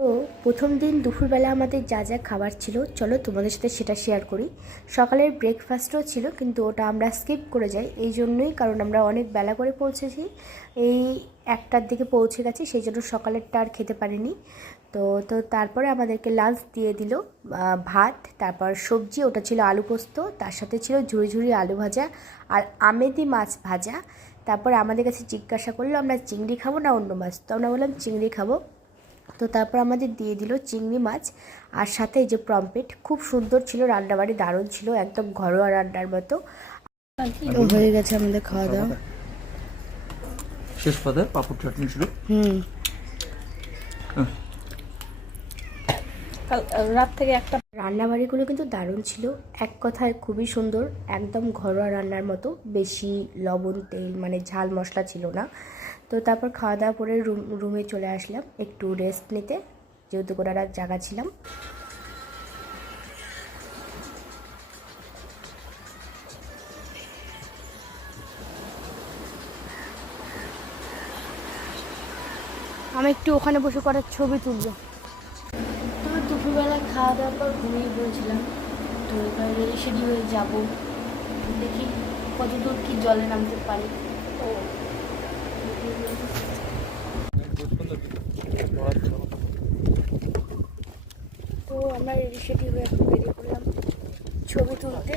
তো প্রথম দিন দুপুরবেলা আমাদের যা যা খাবার ছিল চলো তোমাদের সাথে সেটা শেয়ার করি। সকালের ব্রেকফাস্টও ছিল কিন্তু ওটা আমরা স্কিপ করে যাই এই জন্যই, কারণ আমরা অনেক বেলা করে পৌঁছেছি, এই 1টার দিকে পৌঁছে গেছি, সেই জন্য সকালেরটা আর খেতে পারিনি। তো তো তারপরে আমাদেরকে লাঞ্চ দিয়ে দিল ভাত, তারপর সবজি, ওটা ছিল আলু পোস্ত, তার সাথে ছিল ঝুড়ি ঝুড়ি আলু ভাজা আর আমেদি মাছ ভাজা। তারপরে আমাদের কাছে জিজ্ঞাসা করলো আমরা চিংড়ি খাবো না অন্য মাছ, তো আমরা বললাম চিংড়ি খাবো। তো তারপর আমাদের দিয়ে দিল চিংড়ি মাছ আর সাথে এই যে পমফ্রেট, খুব সুন্দর ছিল, রান্নাবাড়ি দারুণ ছিল, একদম ঘরোয়া রান্নার মতো। তো হয়ে গেছে আমাদের খাওয়া দাওয়া, শেষ পদে পাপড় চাটনি ছিল। রাত থেকে একটা রান্নাবাড়িগুলো কিন্তু দারুণ ছিল, এক কথায় খুবই সুন্দর, একদম ঘরোয়া রান্নার মতো, বেশি লবণ তেল মানে ঝাল মশলা ছিল না। তো তারপর খাওয়া দাওয়া করে রুমে চলে আসলাম একটু রেস্ট নিতে, যেহেতু গোটা রাত জাগা ছিলাম। আমি একটু ওখানে বসে করার ছবি তুলবো। তো দুপুরবেলা খাওয়া দাওয়ার পর ঘুমিয়ে পড়েছিলাম, তো এবার রেডি হয়ে যাবো, দেখি কতদূর কি জলে নামতে পারি। তো আমরা রেডি হয়ে এখন বেরিয়ে পড়লাম ছবি তুলতে।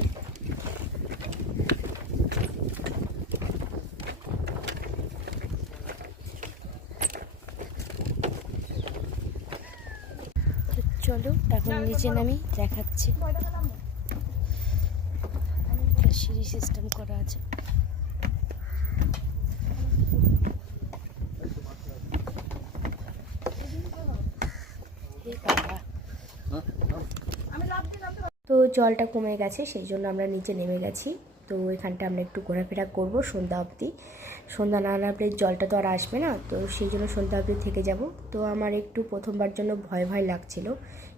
চলো এখন নিচে নামি, দেখাচ্ছি। সিঁড়ি সিস্টেম করা আছে। তো জলটা কমে গেছে, সেই জন্য আমরা নিচে নেমে গেছি। তো এখানটা আমরা একটু ঘোরাফেরা করবো সন্ধ্যা অবধি, সন্ধ্যা না নামলে জলটা তো আর আসবে না, তো সেই জন্য সন্ধ্যা অবধি থেকে যাব। তো আমার একটু প্রথমবার জন্য ভয় ভয় লাগছিল,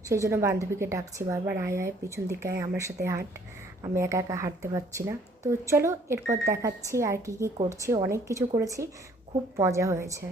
সেই জন্য বান্ধবীকে ডাকছি বারবার, আয় আয় পিছন দিকে আয়, আমার সাথে হাঁট, আমি একা একা হাঁটতে পারছি না। তো চলো এরপর দেখাচ্ছি আর কি কি করছি, অনেক কিছু করেছি, খুব মজা হয়েছে।